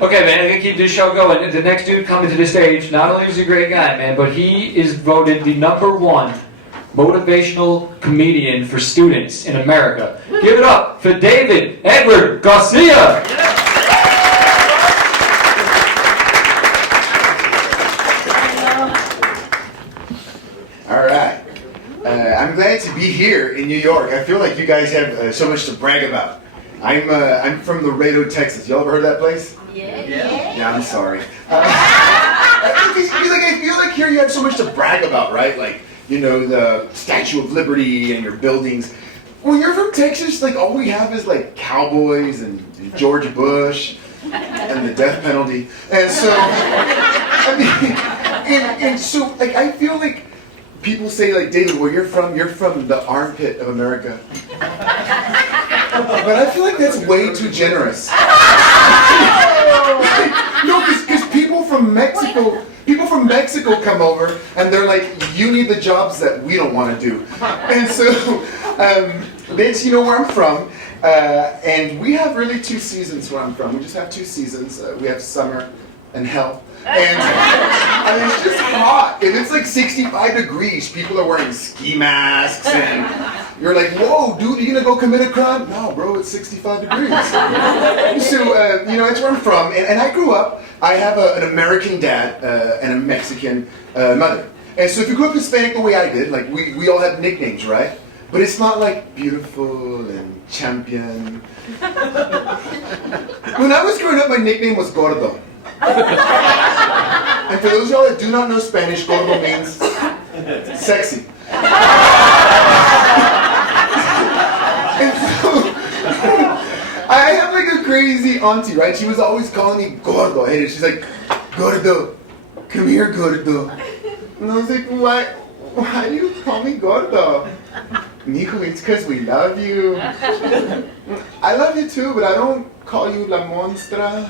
Okay, man, I'm gonna keep this show going. The next dude coming to the stage, not only is he a great guy, man, but he is voted the #1 motivational comedian for students in America. Give it up for David Edward Garcia. All right. I'm glad to be here in New York. I feel like you guys have so much to brag about. I'm from Laredo, Texas. Y'all ever heard of that place? Yeah, I'm sorry. I feel like here you have so much to brag about, right? Like, you know, the Statue of Liberty and your buildings. When you're from Texas, like, all we have is, like, cowboys and George Bush and the death penalty. And so, I mean, and so, like, I feel like people say, like, David, where you're from the armpit of America. But I feel like that's way too generous. No, because people from Mexico come over and they're like, you need the jobs that we don't want to do. And so, that's, you know, where I'm from. And we have really 2 seasons where I'm from. We just have 2 seasons. We have summer and hell. And I mean, it's just hot. And it's like 65 degrees. People are wearing ski masks. And you're like, whoa, dude, are you going to go commit a crime? No, bro, it's 65 degrees. So, you know, that's where I'm from. And I grew up, I have an American dad and a Mexican mother. And so if you grew up Hispanic the way I did, like, we all have nicknames, right? But it's not like beautiful and champion. When I was growing up, my nickname was Gordo. And for those of y'all that do not know Spanish, gordo means sexy. And so, I have like a crazy auntie, right? She was always calling me gordo. And she's like, gordo, come here, gordo. And I was like, why do you call me gordo? Mijo, it's because we love you. I love you too, but I don't call you la monstra.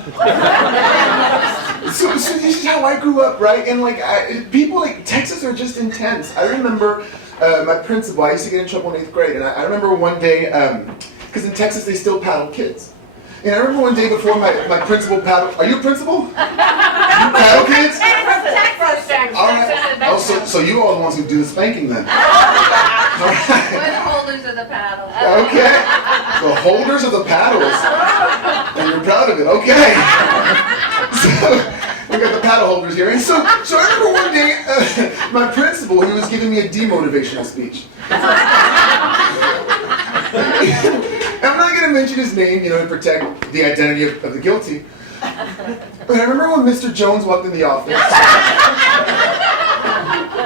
So this is how I grew up, right? And like, people like, Texas are just intense. I remember my principal, I used to get in trouble in 8th grade, and I remember one day, because in Texas they still paddle kids. And I remember one day before my principal paddle, are you a principal? You paddle kids? All right. Oh, so you are the ones who do the spanking then. We're the holders of the paddles. Okay. The holders of the paddles. And you're proud of it. Okay. So we got the paddle holders here. And so I remember one day, my principal, he was giving me a demotivational speech. I'm not going to mention his name, you know, to protect the identity of the guilty. But I remember when Mr. Jones walked in the office.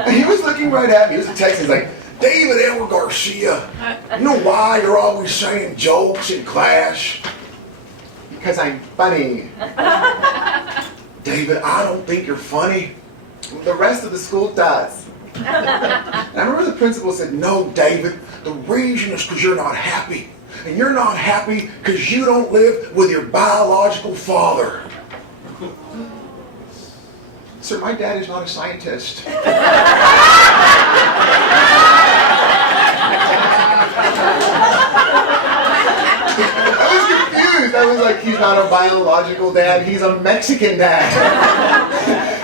And he was looking right at me. He was a Texan. He's like, David Edward Garcia, you know why you're always saying jokes in class? Because I'm funny. David, I don't think you're funny. The rest of the school does. And I remember the principal said, no, David, the reason is because you're not happy. And you're not happy because you don't live with your biological father. Sir, my dad is not a scientist. I was confused. I was like, he's not a biological dad, he's a Mexican dad.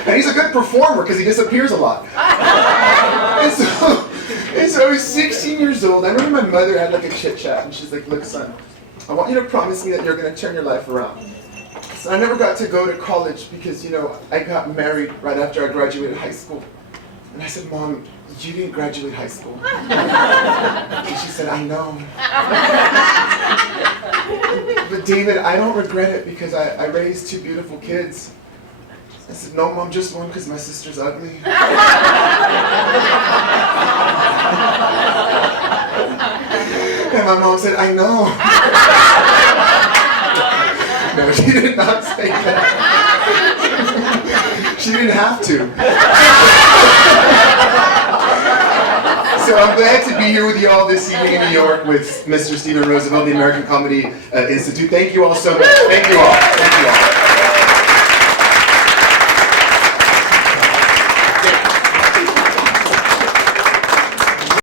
And he's a good performer because he disappears a lot. And so I was 16 years old. I remember my mother had like a chit chat, and she's like, look, son, I want you to promise me that you're going to turn your life around. So I never got to go to college because, you know, I got married right after I graduated high school. And I said, Mom, you didn't graduate high school. And she said, I know. But David, I don't regret it because I raised 2 beautiful kids. I said, no, Mom, just one because my sister's ugly. And my mom said, I know. No, she did not say that. She didn't have to. So I'm glad to be here with you all this evening in New York with Mr. Stephen Roosevelt, the American Comedy Institute. Thank you all so much. Thank you all. Thank you all.